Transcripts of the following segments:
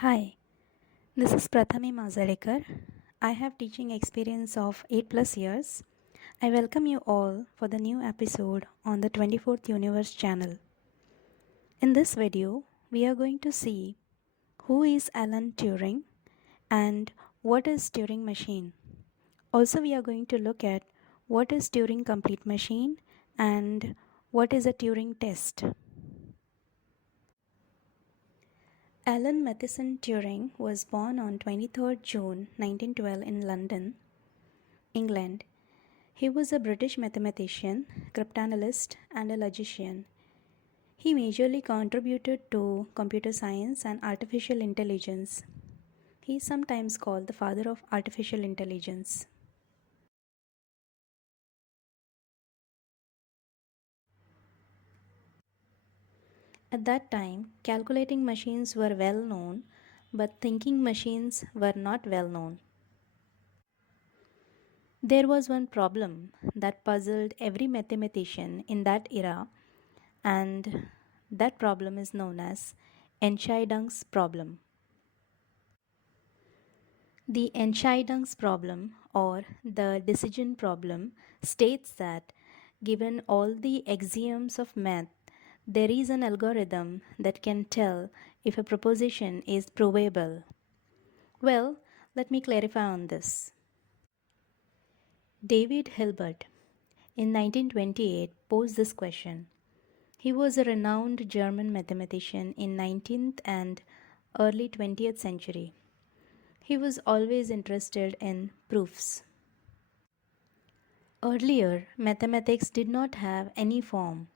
Hi, this is Prathami Mazalekar. I have teaching experience of 8 plus years. I welcome you all for the new episode on the 24th Universe channel. In this video, we are going to see who is Alan Turing and what is Turing machine. Also, we are going to look at what is Turing complete machine and what is a Turing test. Alan Matheson Turing was born on 23rd June 1912 in London, England. He was a British mathematician, cryptanalyst, and a logician. He majorly contributed to computer science and artificial intelligence. He is sometimes called the father of artificial intelligence. At that time, calculating machines were well known, but thinking machines were not well known. There was one problem that puzzled every mathematician in that era, and that problem is known as Entscheidungs problem. The Entscheidungs problem or the decision problem states that given all the axioms of math, there is an algorithm that can tell if a proposition is provable. Well, let me clarify on this. David Hilbert in 1928 posed this question. He was a renowned German mathematician in 19th and early 20th century. He was always interested in proofs. Earlier, mathematics did not have any form.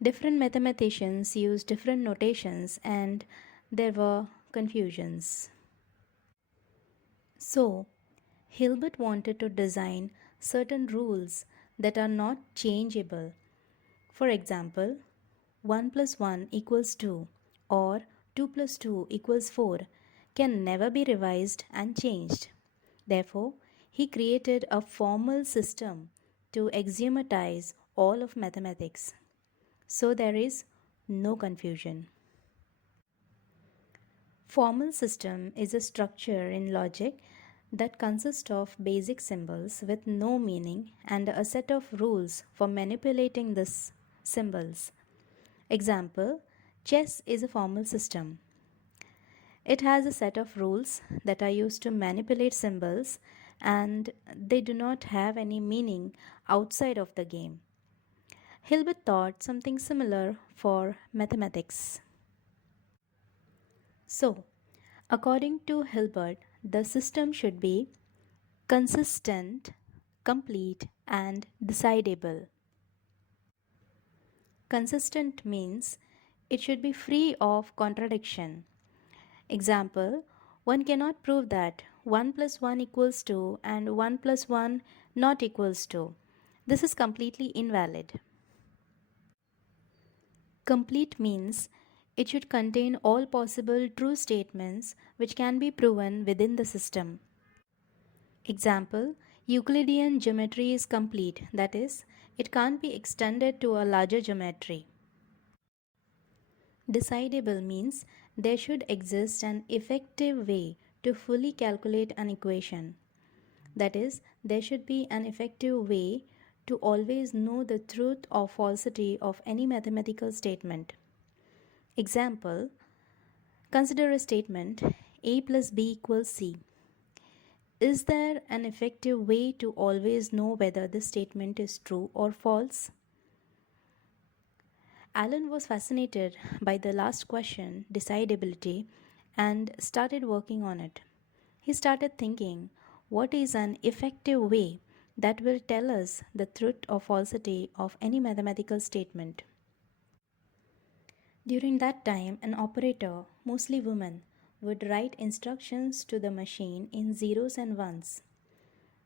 Different mathematicians used different notations and there were confusions. So, Hilbert wanted to design certain rules that are not changeable. For example, 1 plus 1 equals 2 or 2 plus 2 equals 4 can never be revised and changed. Therefore, he created a formal system to axiomatize all of mathematics. So there is no confusion. Formal system is a structure in logic that consists of basic symbols with no meaning and a set of rules for manipulating these symbols. Example, chess is a formal system. It has a set of rules that are used to manipulate symbols and they do not have any meaning outside of the game. Hilbert thought something similar for mathematics. So, according to Hilbert, the system should be consistent, complete, and decidable. Consistent means it should be free of contradiction. Example, one cannot prove that 1 plus 1 equals 2 and 1 plus 1 not equals 2. This is completely invalid. Complete means it should contain all possible true statements which can be proven within the system. Example, Euclidean geometry is complete, that is, it can't be extended to a larger geometry. Decidable means there should exist an effective way to fully calculate an equation. That is, there should be an effective way to always know the truth or falsity of any mathematical statement. Example, consider a statement A plus B equals C. Is there an effective way to always know whether this statement is true or false? Alan was fascinated by the last question, decidability, and started working on it. He started thinking, what is an effective way that will tell us the truth or falsity of any mathematical statement? During that time, an operator, mostly women, would write instructions to the machine in zeros and ones.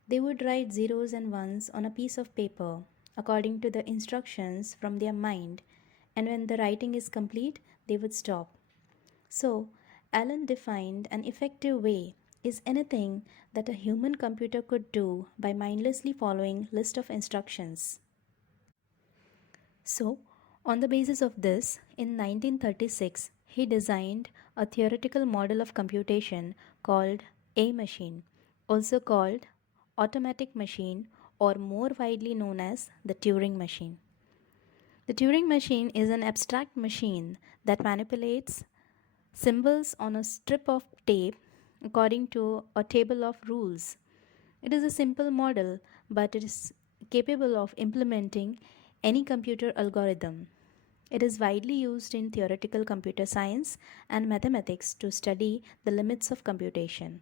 They would write zeros and ones on a piece of paper according to the instructions from their mind, and when the writing is complete, they would stop. So, Alan defined an effective way is anything that a human computer could do by mindlessly following list of instructions. So, on the basis of this, in 1936, He designed a theoretical model of computation called A machine, also called automatic machine or more widely known as the Turing machine. The Turing machine is an abstract machine that manipulates symbols on a strip of tape according to a table of rules. It is a simple model, but it is capable of implementing any computer algorithm. It is widely used in theoretical computer science and mathematics to study the limits of computation.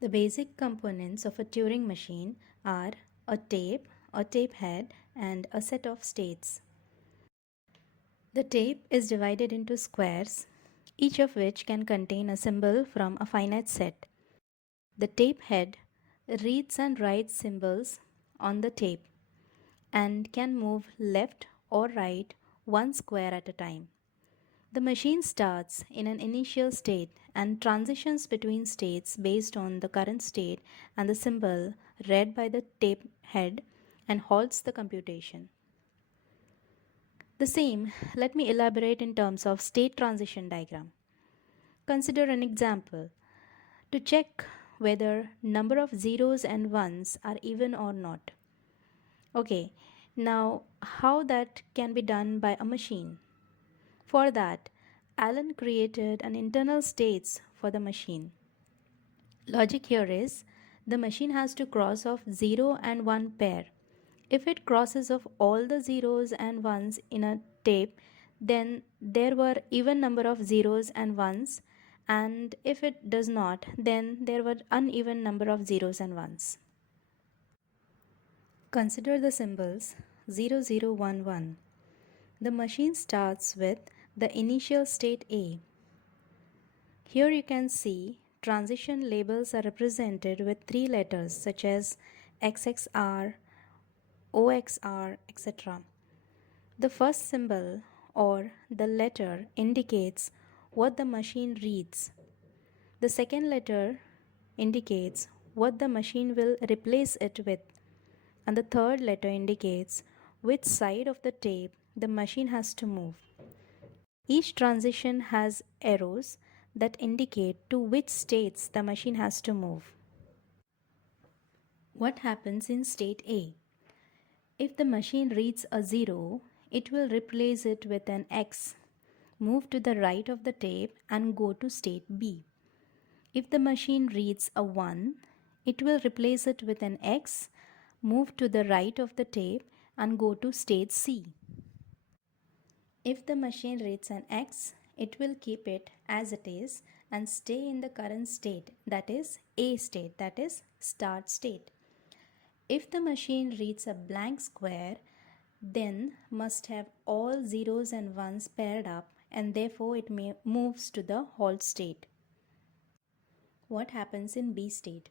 The basic components of a Turing machine are a tape head, and a set of states. The tape is divided into squares, each of which can contain a symbol from a finite set. The tape head reads and writes symbols on the tape and can move left or right one square at a time. The machine starts in an initial state and transitions between states based on the current state and the symbol read by the tape head and halts the computation. The same, let me elaborate in terms of state transition diagram. Consider an example. To check whether number of zeros and ones are even or not. Okay, now how that can be done by a machine? For that, Alan created an internal states for the machine. Logic here is the machine has to cross off 0 and 1 pair. If it crosses off all the zeros and ones in a tape, then there were even number of zeros and ones, and if it does not, then there were uneven number of zeros and ones. Consider the symbols 0011. The machine starts with the initial state A. Here you can see transition labels are represented with 3 letters such as XXR, OXR, etc. The first symbol or the letter indicates what the machine reads. The second letter indicates what the machine will replace it with, and the third letter indicates which side of the tape the machine has to move. Each transition has arrows that indicate to which states the machine has to move. What happens in state A? If the machine reads a 0, it will replace it with an X, move to the right of the tape and go to state B. If the machine reads a 1, it will replace it with an X, move to the right of the tape and go to state C. If the machine reads an X, it will keep it as it is and stay in the current state, that is A state, that is start state. If the machine reads a blank square, then must have all zeros and ones paired up and therefore it moves to the halt state. What happens in B state?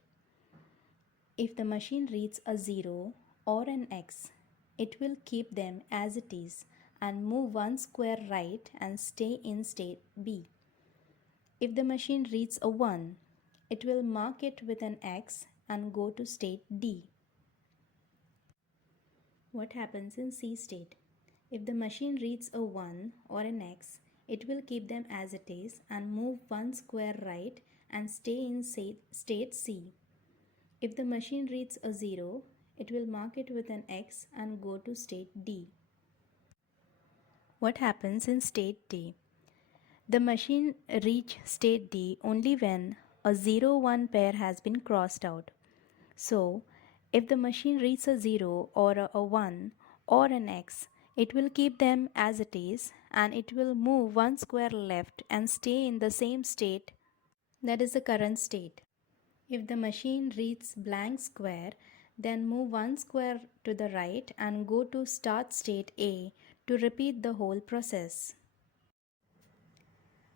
If the machine reads a 0 or an X, it will keep them as it is and move one square right and stay in state B. If the machine reads a 1, it will mark it with an X and go to state D. What happens in C state? If the machine reads a 1 or an X, it will keep them as it is and move one square right and stay in state C. If the machine reads a 0, it will mark it with an X and go to state D. What happens in state D? The machine reaches state D only when a 0-1 pair has been crossed out. So, if the machine reads a 0 or a 1 or an X, it will keep them as it is and it will move one square left and stay in the same state, that is the current state. If the machine reads blank square, then move one square to the right and go to start state A to repeat the whole process.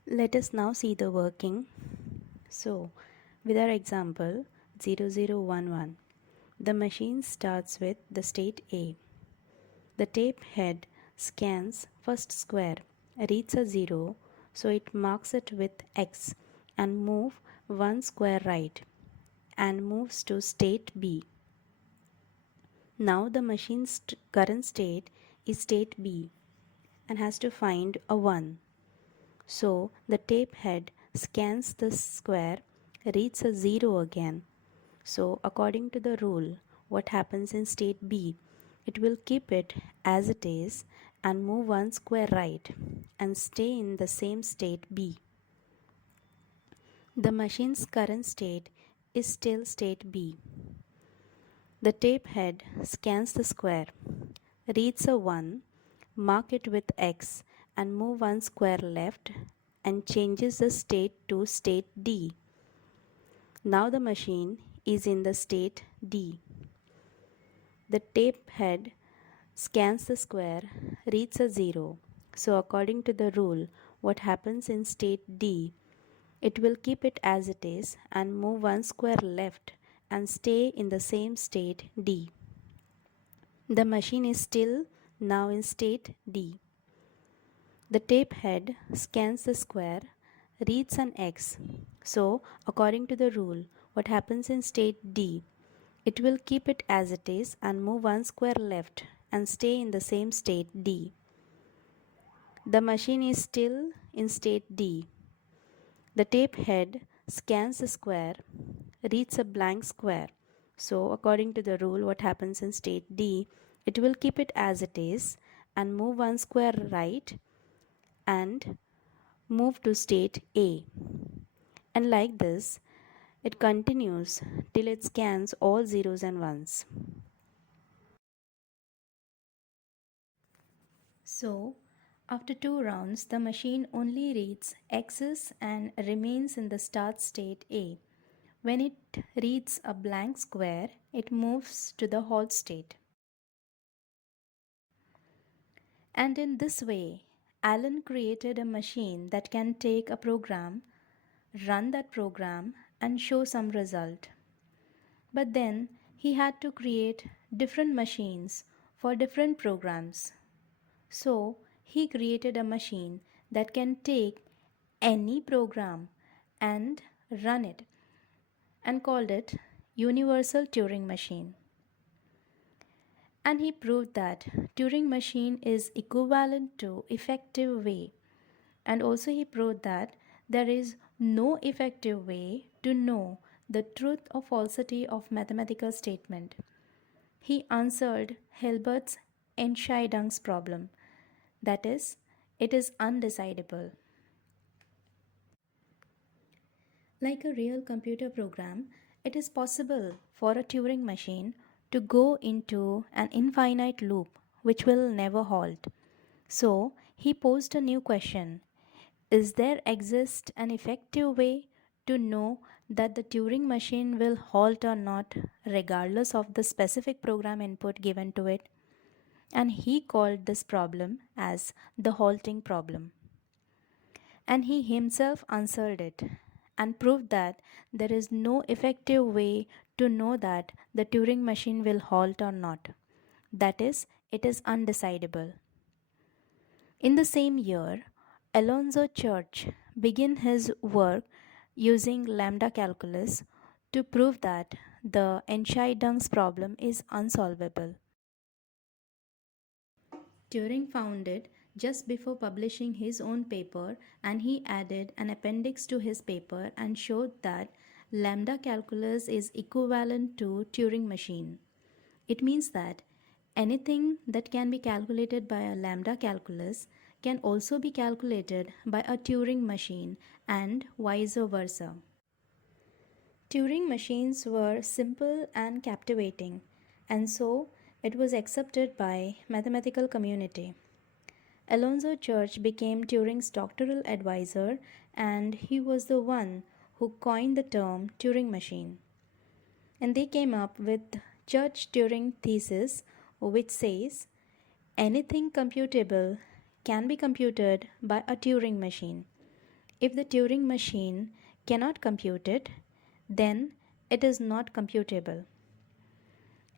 Let us now see the working. So, with our example 0011, the machine starts with the state A. The tape head scans first square, reads a 0, so it marks it with X and move one square right and moves to state B. Now the machine's current state is state B and has to find a 1. So the tape head scans the square, reads a 0 again. So according to the rule, what happens in state B? It will keep it as it is and move one square right and stay in the same state B. The machine's current state is still state B. The tape head scans the square, reads a 1, mark it with X and move one square left and changes the state to state D. Now the machine is in the state D. The tape head scans the square, reads a 0. So according to the rule, what happens in state D? It will keep it as it is and move one square left and stay in the same state D. The machine is still now in state D. The tape head scans the square, reads an X. So, according to the rule, what happens in state D? It will keep it as it is and move one square left and stay in the same state D. The machine is still in state D. The tape head scans the square, reads a blank square. So, according to the rule, what happens in state D? It will keep it as it is and move one square right and move to state A. And like this, it continues till it scans all zeros and ones. So, after 2 rounds, the machine only reads X's and remains in the start state A. When it reads a blank square, it moves to the halt state. And in this way, Alan created a machine that can take a program, run that program, and show some result. But then he had to create different machines for different programs. So he created a machine that can take any program and run it and called it Universal Turing Machine. And he proved that Turing machine is equivalent to effective way. And also he proved that there is no effective way to know the truth or falsity of mathematical statement. He answered Hilbert's Entscheidungs problem, that is, it is undecidable. Like a real computer program, it is possible for a Turing machine to go into an infinite loop which will never halt. So, he posed a new question. Is there exist an effective way to know that the Turing machine will halt or not regardless of the specific program input given to it? And he called this problem as the halting problem. And he himself answered it and proved that there is no effective way to know that the Turing machine will halt or not. That is, it is undecidable. In the same year, Alonzo Church began his work using lambda calculus to prove that the Entscheidungs problem is unsolvable. Turing found it just before publishing his own paper, and he added an appendix to his paper and showed that lambda calculus is equivalent to Turing machine. It means that anything that can be calculated by a lambda calculus can also be calculated by a Turing machine and vice versa. Turing machines were simple and captivating, and so it was accepted by mathematical community. Alonzo Church became Turing's doctoral advisor, and he was the one who coined the term Turing machine. And they came up with Church-Turing thesis, which says anything computable can be computed by a Turing machine. If the Turing machine cannot compute it, then it is not computable.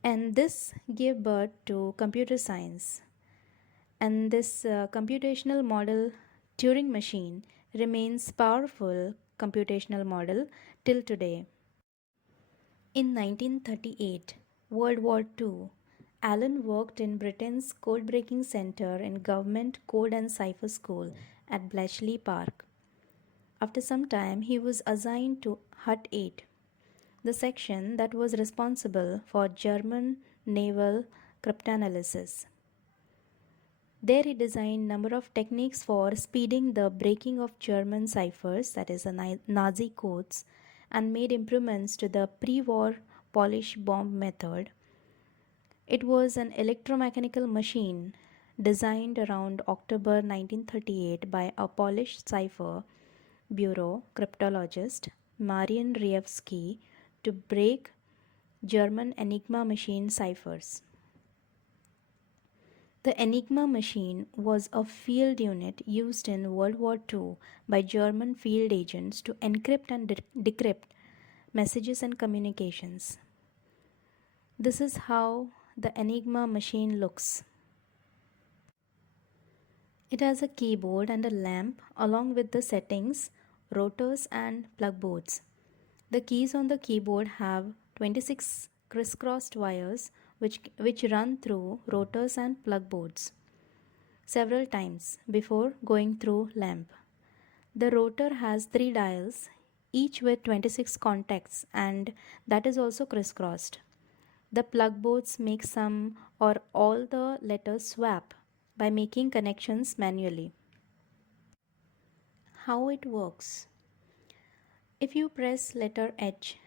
And this gave birth to computer science. And this computational model Turing machine remains powerful computational model till today. In 1938, World War II, Alan worked in Britain's code-breaking center in Government Code and Cipher School at Bletchley Park. After some time, he was assigned to Hut 8, the section that was responsible for German naval cryptanalysis. There he designed number of techniques for speeding the breaking of German ciphers, that is the Nazi codes, and made improvements to the pre-war Polish bomb method. It was an electromechanical machine designed around October 1938 by a Polish cipher bureau cryptologist Marian Rejewski to break German Enigma machine ciphers. The Enigma machine was a field unit used in World War II by German field agents to encrypt and decrypt messages and communications. This is how the Enigma machine looks. It has a keyboard and a lamp along with the settings, rotors and plug boards. The keys on the keyboard have 26 crisscrossed wires which run through rotors and plug boards several times before going through lamp. The rotor has 3 dials, each with 26 contacts, and that is also crisscrossed. The plug boards make some or all the letters swap by making connections manually. How it works? If you press letter H,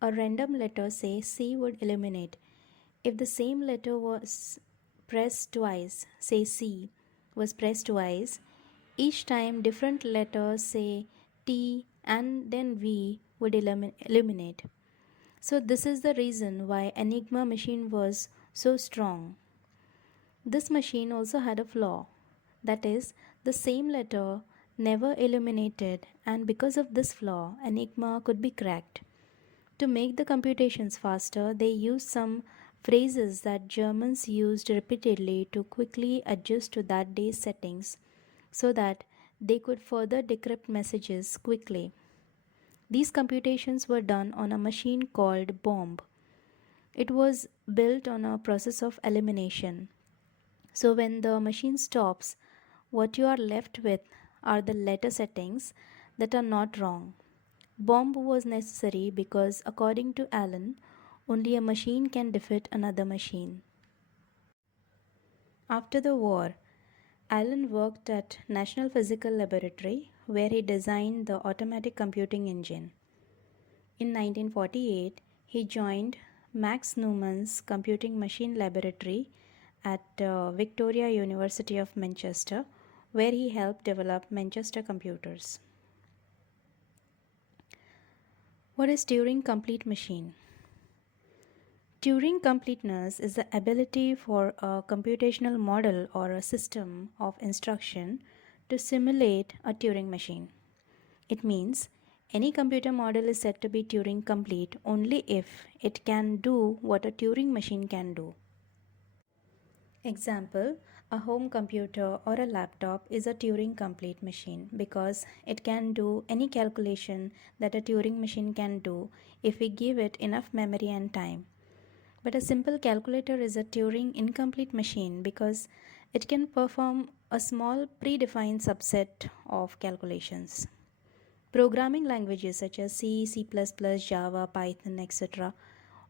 a random letter, say C, would illuminate. If the same letter was pressed twice, say C, was pressed twice, each time different letters, say T and then V, would illuminate. So this is the reason why Enigma machine was so strong. This machine also had a flaw, that is, the same letter never illuminated, and because of this flaw, Enigma could be cracked. To make the computations faster, they used some phrases that Germans used repeatedly to quickly adjust to that day's settings so that they could further decrypt messages quickly. These computations were done on a machine called bomb. It was built on a process of elimination. So when the machine stops, what you are left with are the letter settings that are not wrong. Bomb was necessary because, according to Alan, only a machine can defeat another machine. After the war, Alan worked at National Physical Laboratory where he designed the automatic computing engine. In 1948, he joined Max Newman's Computing Machine Laboratory at Victoria University of Manchester, where he helped develop Manchester computers. What is Turing complete machine? Turing completeness is the ability for a computational model or a system of instruction to simulate a Turing machine. It means any computer model is said to be Turing complete only if it can do what a Turing machine can do. Example, a home computer or a laptop is a Turing complete machine because it can do any calculation that a Turing machine can do if we give it enough memory and time. But a simple calculator is a Turing incomplete machine because it can perform a small predefined subset of calculations. Programming languages such as C, C++, Java, Python, etc.,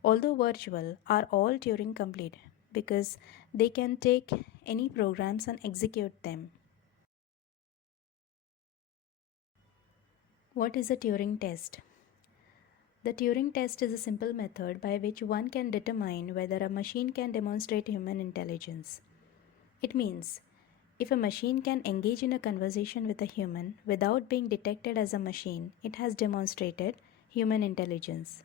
although virtual, are all Turing complete because they can take any programs and execute them. What is a Turing test? The Turing test is a simple method by which one can determine whether a machine can demonstrate human intelligence. It means if a machine can engage in a conversation with a human without being detected as a machine, it has demonstrated human intelligence.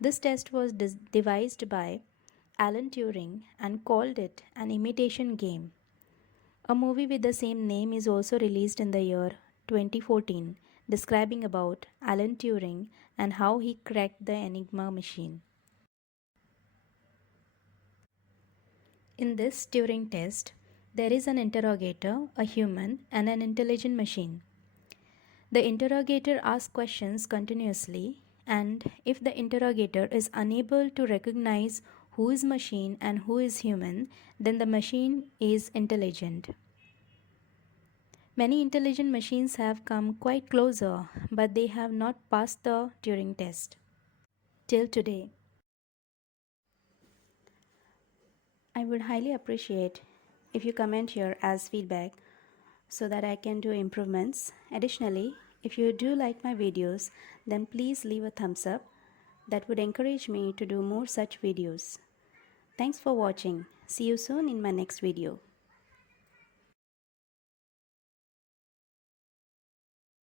This test was devised by Alan Turing and called it an imitation game. A movie with the same name is also released in the year 2014, describing about Alan Turing and how he cracked the Enigma machine. In this Turing test, there is an interrogator, a human, and an intelligent machine. The interrogator asks questions continuously, and if the interrogator is unable to recognize who is machine and who is human, then the machine is intelligent. Many intelligent machines have come quite closer, but they have not passed the Turing test till today. I would highly appreciate if you comment here as feedback so that I can do improvements. Additionally, if you do like my videos, then please leave a thumbs up. That would encourage me to do more such videos. Thanks for watching. See you soon in my next video.